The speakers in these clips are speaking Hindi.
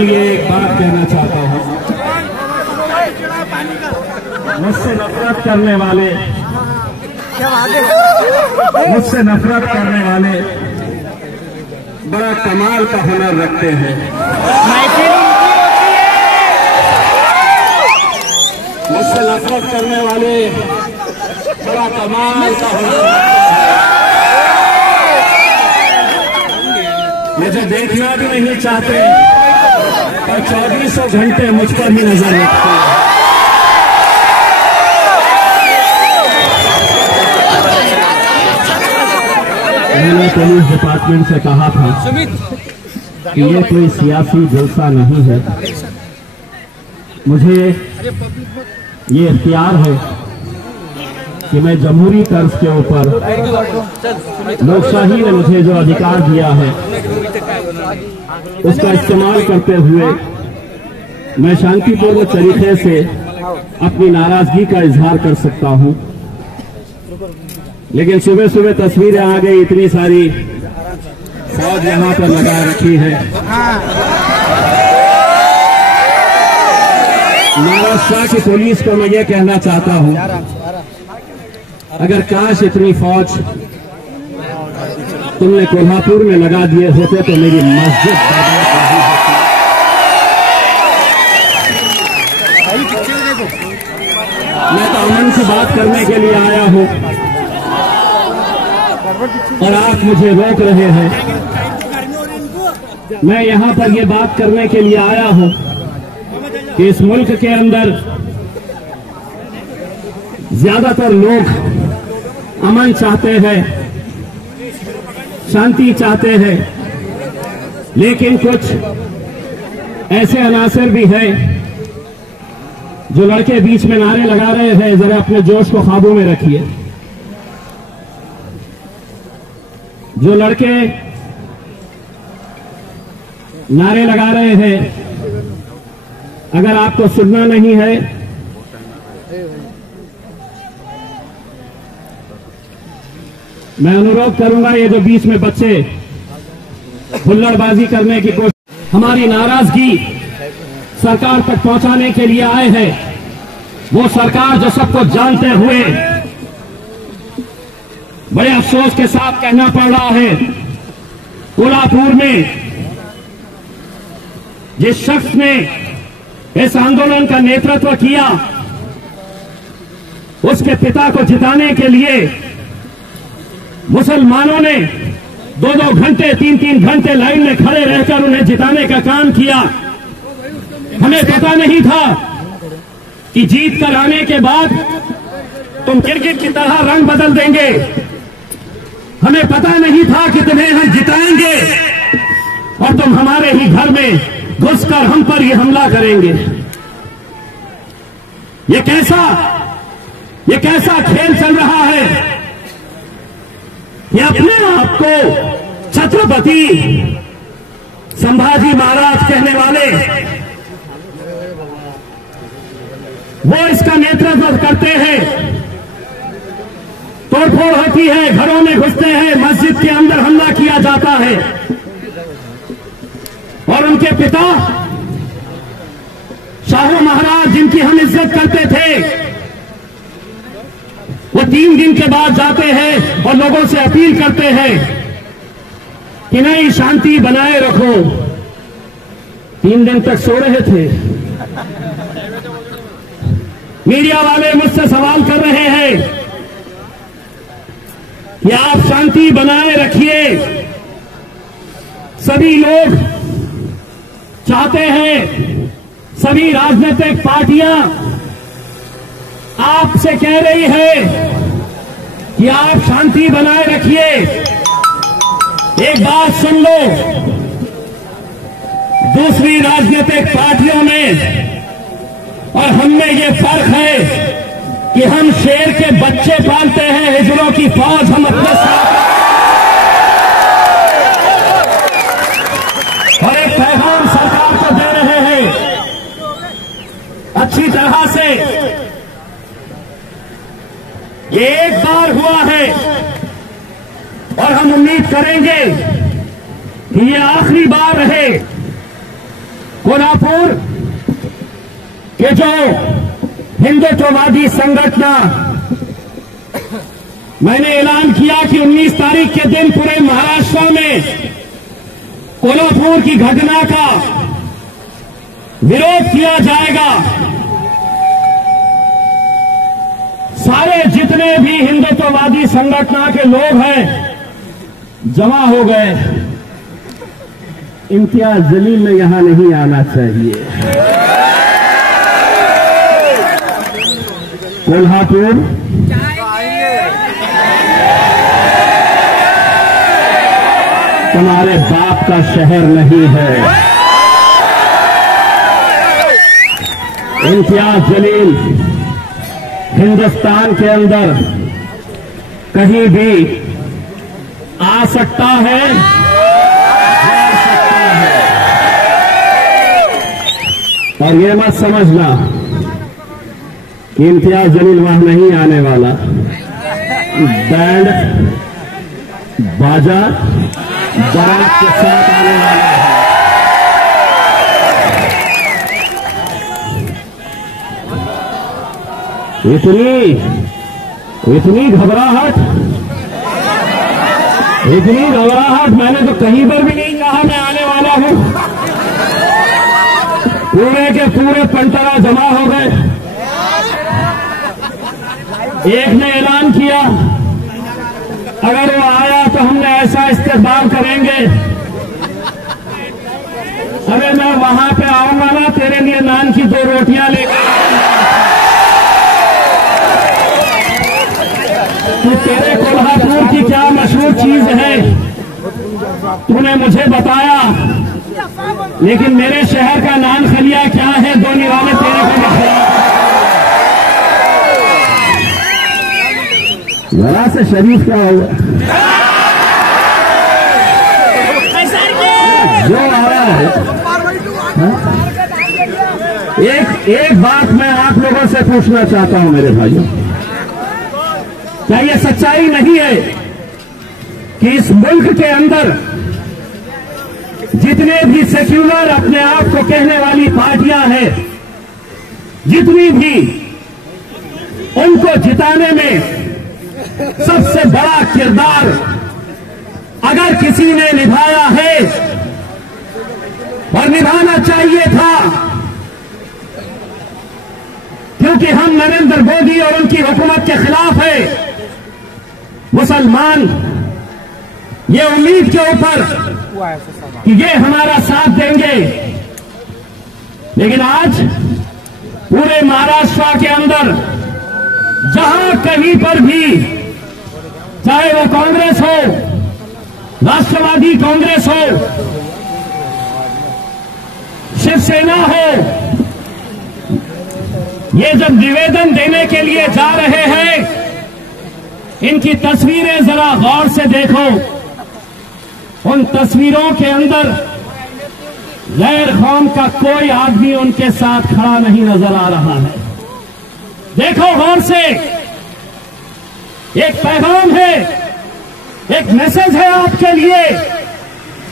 लिए एक बात कहना चाहता हूं। मुझसे नफरत करने वाले बड़ा कमाल का हुनर रखते हैं। मुझसे नफरत करने वाले बड़ा कमाल का हुनर, मुझे देखना भी नहीं चाहते और 2400 घंटे मुझ पर ही नजर रखते हैं। मैंने पुलिस डिपार्टमेंट से कहा था कि ये कोई सियासी जलसा नहीं है, मुझे ये इख्तियार है कि मैं जमहूरी तर्ज के ऊपर लोकशाही ने मुझे जो अधिकार दिया है उसका इस्तेमाल करते हुए मैं शांतिपूर्ण तरीके से अपनी नाराजगी का इजहार कर सकता हूं। लेकिन सुबह सुबह तस्वीरें आ गई, इतनी सारी फौज यहां पर लगा रखी है। महाराष्ट्र की पुलिस को मैं ये कहना चाहता हूं, अगर काश इतनी फौज तुमने कोल्हापुर में लगा दिए होते तो मेरी मस्जिद मैं तो अमन से बात करने के लिए आया हूं और आप मुझे रोक रहे हैं। मैं यहां पर यह बात करने के लिए आया हूं कि इस मुल्क के अंदर ज्यादातर लोग अमन चाहते हैं, शांति चाहते हैं, लेकिन कुछ ऐसे अनासर भी हैं जो लड़के बीच में नारे लगा रहे हैं, जरा अपने जोश को काबू में रखिए। जो लड़के नारे लगा रहे हैं, अगर आपको सुनना नहीं है मैं अनुरोध करूंगा, ये जो बीच में बच्चे हुल्लड़बाजी करने की कोशिश, हमारी नाराजगी सरकार तक पहुंचाने के लिए आए हैं, वो सरकार जो सबको जानते हुए बड़े अफसोस के साथ कहना पड़ रहा है, कोल्हापुर में जिस शख्स ने इस आंदोलन का नेतृत्व किया, उसके पिता को जिताने के लिए मुसलमानों ने 2-2 घंटे 3-3 घंटे लाइन में खड़े रहकर उन्हें जिताने का काम किया। हमें पता नहीं था कि जीत कर आने के बाद तुम क्रिकेट की तरह रंग बदल देंगे। हमें पता नहीं था कि तुम्हें हम जिताएंगे और तुम हमारे ही घर में घुसकर हम पर ये हमला करेंगे। ये कैसा खेल चल रहा है? ये अपने आप को छत्रपति संभाजी महाराज कहने वाले वो इसका नेतृत्व करते हैं। तोड़फोड़ होती है, घरों में घुसते हैं, मस्जिद के अंदर हमला किया जाता है और उनके पिता शाह महाराज, जिनकी हम इज्जत करते थे, वो 3 दिन के बाद जाते हैं और लोगों से अपील करते हैं कि नहीं, शांति बनाए रखो। 3 दिन तक सो रहे थे। मीडिया वाले मुझसे सवाल कर रहे हैं कि आप शांति बनाए रखिए। सभी लोग चाहते हैं, सभी राजनीतिक पार्टियां आपसे कह रही है कि आप शांति बनाए रखिए। एक बात सुन लो, दूसरी राजनीतिक पार्टियों में और हम में ये फर्क है कि हम शेर के बच्चे पालते हैं, हिजरों की फौज हम अपने साथ। और एक पैगाम सरकार को दे रहे हैं अच्छी तरह से। ये एक बार हुआ है और हम उम्मीद करेंगे कि ये आखिरी बार रहे। कोल्हापुर के जो हिंदुत्ववादी संगठन, मैंने ऐलान किया कि 19 तारीख के दिन पूरे महाराष्ट्र में कोल्हापुर की घटना का विरोध किया जाएगा। सारे जितने भी हिंदुत्ववादी संगठन के लोग हैं जमा हो गए। इम्तियाज जलील ने यहां नहीं आना चाहिए। कोल्हापुर तुम्हारे बाप का शहर नहीं है। इम्तियाज जलील हिंदुस्तान के अंदर कहीं भी आ सकता है, जा सकता है। और ये मत समझना कि इम्तियाज जलील वहां नहीं आने वाला। बैंड बाजा बारात के साथ आने वाला है। इतनी घबराहट मैंने तो कहीं पर भी नहीं कहा मैं आने वाला हूं। पूरे के पूरे पंटरा जमा हो गए। एक ने ऐलान किया अगर वो आया तो हमने ऐसा इस्तेमाल करेंगे। अरे मैं वहां पे आऊंगा ना, तेरे लिए नान की 2 रोटियां लेकर तो तेरे कोल्हापुर की क्या मशहूर चीज है तूने मुझे बताया, लेकिन मेरे शहर का नान खलिया क्या है 2 निवाले तेरे को दिखाया। जरा से शरीफ क्या होगा जो आ रहा है। एक बात मैं आप लोगों से पूछना चाहता हूं मेरे भाइयों, क्या ये सच्चाई नहीं है कि इस मुल्क के अंदर जितने भी सेक्युलर अपने आप को कहने वाली पार्टियां हैं, जितनी भी, उनको जिताने में सबसे बड़ा किरदार अगर किसी ने निभाया है और निभाना चाहिए था, क्योंकि हम नरेंद्र मोदी और उनकी हुकूमत के खिलाफ है, मुसलमान ये उम्मीद के ऊपर कि ये हमारा साथ देंगे। लेकिन आज पूरे महाराष्ट्र के अंदर जहां कहीं पर भी, चाहे वो कांग्रेस हो, राष्ट्रवादी कांग्रेस हो, शिवसेना हो, ये जब निवेदन देने के लिए जा रहे हैं, इनकी तस्वीरें जरा गौर से देखो। उन तस्वीरों के अंदर गैर कौम का कोई आदमी उनके साथ खड़ा नहीं नजर आ रहा है। देखो गौर से, एक पैगाम है, एक मैसेज है आपके लिए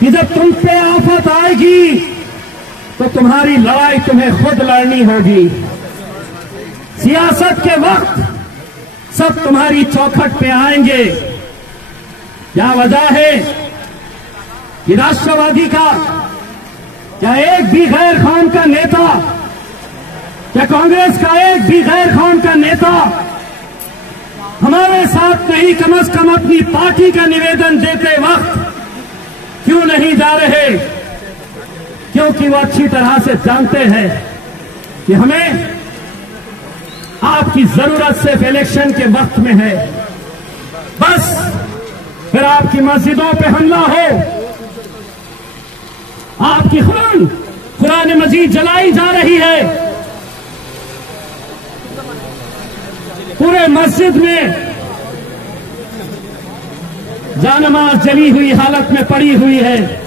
कि जब तुम पे आफत आएगी तो तुम्हारी लड़ाई तुम्हें खुद लड़नी होगी। सियासत के वक्त सब तुम्हारी चौखट पे आएंगे। क्या वजह है कि राष्ट्रवादी का क्या एक भी गैर कौम का नेता, क्या कांग्रेस का एक भी गैर कौम का नेता हमारे साथ नहीं, कम से कम अपनी पार्टी का निवेदन देते वक्त क्यों नहीं जा रहे? क्योंकि वो अच्छी तरह से जानते हैं कि हमें आपकी जरूरत सिर्फ इलेक्शन के वक्त में है। बस फिर आपकी मस्जिदों पे हमला हो, आपकी कुरान मजीद जलाई जा रही है, पूरे मस्जिद में जानमाज जली हुई हालत में पड़ी हुई है।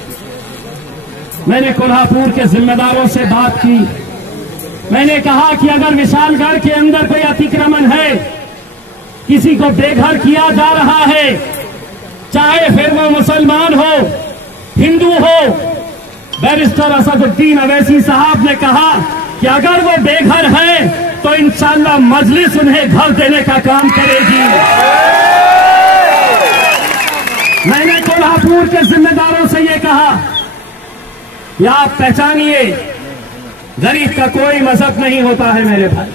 मैंने कोल्हापुर के जिम्मेदारों से बात की। मैंने कहा कि अगर विशालगढ़ के अंदर कोई अतिक्रमण है, किसी को बेघर किया जा रहा है, चाहे फिर वो मुसलमान हो, हिंदू हो, बैरिस्टर असदुद्दीन अवैसी साहब ने कहा कि अगर वो बेघर है तो इंशाअल्लाह मजलिस उन्हें घर देने का काम करेगी। मैंने कोल्हापुर के जिम्मेदारों से ये कहा कि आप पहचानिए, गरीब का कोई मजहब नहीं होता है मेरे भाई।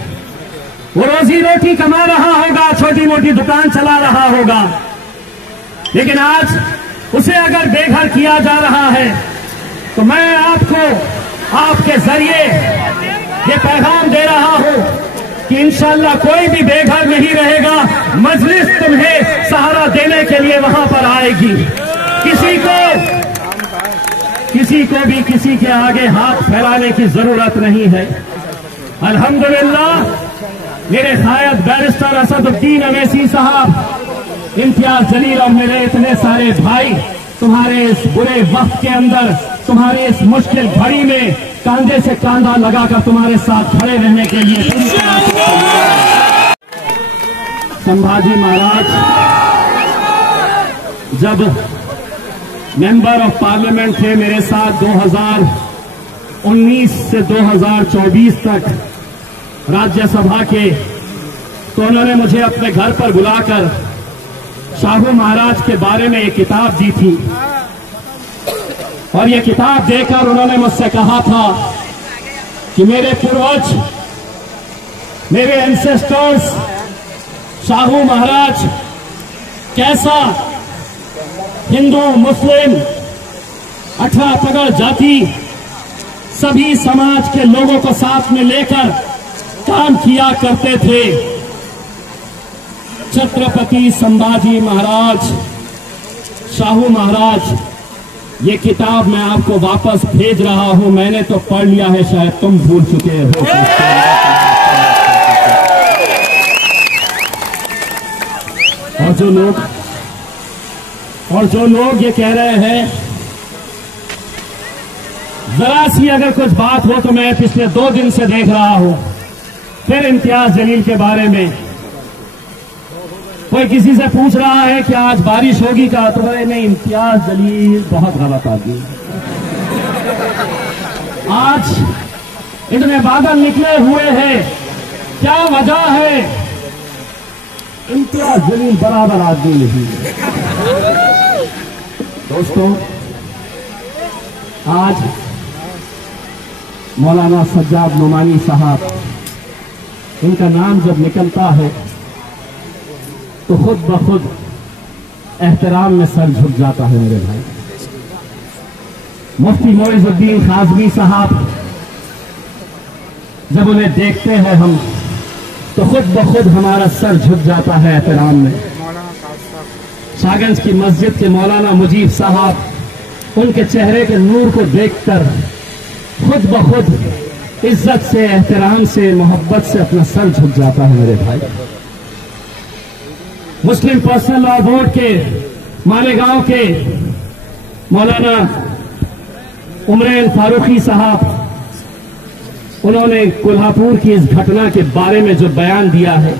वो रोजी रोटी कमा रहा होगा, छोटी मोटी दुकान चला रहा होगा, लेकिन आज उसे अगर बेघर किया जा रहा है तो मैं आपको आपके जरिए ये पैगाम दे रहा हूं कि इंशाअल्लाह कोई भी बेघर नहीं रहेगा। मजलिस तुम्हें सहारा देने के लिए वहां पर आएगी। किसी को भी किसी के आगे हाथ फैलाने की जरूरत नहीं है। अल्हम्दुलिल्लाह मेरे शायद बैरिस्टर असदुद्दीन अवैसी साहब, इम्तियाज जलील और मेरे इतने सारे भाई तुम्हारे इस बुरे वक्त के अंदर, तुम्हारे इस मुश्किल घड़ी में कांधे से कांधा लगाकर तुम्हारे साथ खड़े रहने के लिए संभाजी महाराज जब मेंबर ऑफ पार्लियामेंट थे मेरे साथ 2019 से 2024 तक राज्यसभा के, तो उन्होंने मुझे अपने घर पर बुलाकर शाहू महाराज के बारे में एक किताब दी थी और ये किताब देकर उन्होंने मुझसे कहा था कि मेरे पूर्वज, मेरे एंसेस्टर्स शाहू महाराज कैसा हिंदू, मुस्लिम, 18 पगड़ जाति सभी समाज के लोगों को साथ में लेकर काम किया करते थे। छत्रपति संभाजी महाराज, शाहू महाराज, ये किताब मैं आपको वापस भेज रहा हूं। मैंने तो पढ़ लिया है, शायद तुम भूल चुके हो। और जो लोग ये कह रहे हैं, जरा सी अगर कुछ बात हो तो मैं पिछले 2 दिन से देख रहा हूं, फिर इम्तियाज जलील के बारे में कोई किसी से पूछ रहा है कि आज बारिश होगी क्या, तो बोले नहीं, इम्तियाज जलील बहुत गलत आदमी। आज इतने बादल निकले हुए हैं, क्या वजह है? इम्तियाज जलील बराबर आदमी नहीं है। दोस्तों, आज मौलाना सज्जाद नुमानी साहब, इनका नाम जब निकलता है तो खुद ब खुद एहतराम में सर झुक जाता है मेरे भाई। मुफ्ती मोइजुद्दीन काज़मी साहब, जब उन्हें देखते हैं हम तो खुद ब खुद हमारा सर झुक जाता है एहतराम में। शाहगंज की मस्जिद के मौलाना मुजीब साहब, उनके चेहरे के नूर को देखकर खुद ब खुद इज्जत से, एहतराम से, मोहब्बत से अपना सर झुक जाता है मेरे भाई। मुस्लिम पर्सनल लॉ बोर्ड के मालेगांव के मौलाना उमरैन फारूकी साहब, उन्होंने कोल्हापुर की इस घटना के बारे में जो बयान दिया है,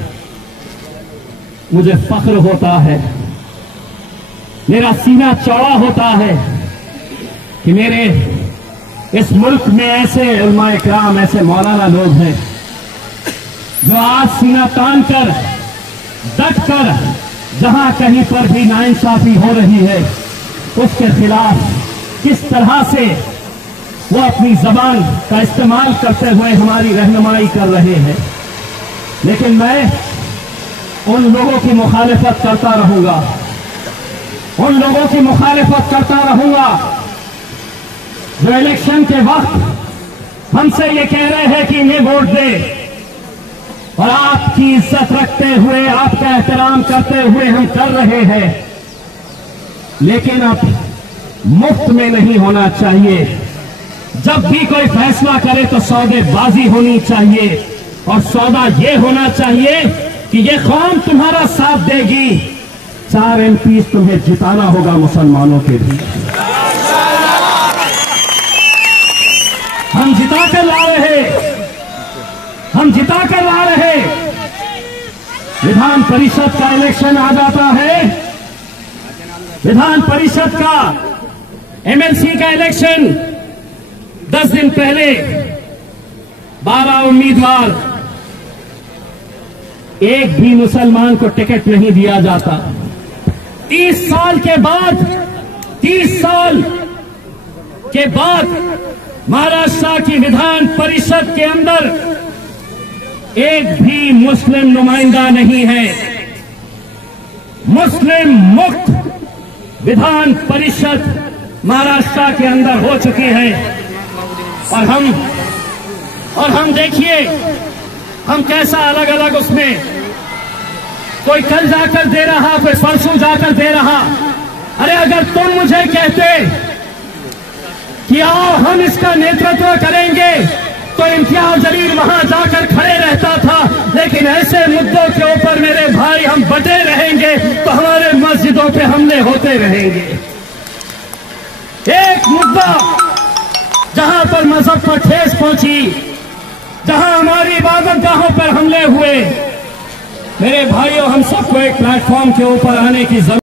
मुझे फख्र होता है, मेरा सीना चौड़ा होता है कि मेरे इस मुल्क में ऐसे उलमाए किराम, ऐसे मौलाना लोग हैं जो आज सीना तान कर, डट कर, जहां कहीं पर भी नाइंसाफी हो रही है उसके खिलाफ किस तरह से वो अपनी जबान का इस्तेमाल करते हुए हमारी रहनुमाई कर रहे हैं। लेकिन मैं उन लोगों की मुखालिफत करता रहूंगा, उन लोगों की मुखालिफत करता रहूंगा जो इलेक्शन के वक्त हमसे ये कह रहे हैं कि इन्हें वोट दे, और आपकी इज्जत रखते हुए, आपका एहतराम करते हुए हम कर रहे हैं। लेकिन अब मुफ्त में नहीं होना चाहिए। जब भी कोई फैसला करे तो सौदेबाजी होनी चाहिए, और सौदा ये होना चाहिए कि ये कौम तुम्हारा साथ देगी। 4 MP तुम्हें जिताना होगा मुसलमानों के भी। हम जिता कर ला रहे, हम जिता कर ला रहे। विधान परिषद का इलेक्शन आ जाता है, विधान परिषद का, MLC का इलेक्शन, 10 दिन पहले 12 उम्मीदवार, एक भी मुसलमान को टिकट नहीं दिया जाता। 30 साल के बाद, 30 साल के बाद महाराष्ट्र की विधान परिषद के अंदर एक भी मुस्लिम नुमाइंदा नहीं है। मुस्लिम मुक्त विधान परिषद महाराष्ट्र के अंदर हो चुकी है। और हम देखिए हम कैसा अलग अलग उसमें, कोई कल जाकर दे रहा, फिर परसों जाकर दे रहा। अरे अगर तुम मुझे कहते कि आओ हम इसका नेतृत्व करेंगे, तो इम्तियाज जलील वहां जाकर खड़े रहता था। लेकिन ऐसे मुद्दों के ऊपर मेरे भाई हम बटे रहेंगे तो हमारे मस्जिदों पे हमले होते रहेंगे। एक मुद्दा जहां पर मजहब पर ठेस पहुंची, जहां हमारी इबादत गाहों पर हमले हुए, मेरे भाइयों हम सबको एक प्लेटफॉर्म के ऊपर आने की जरूरत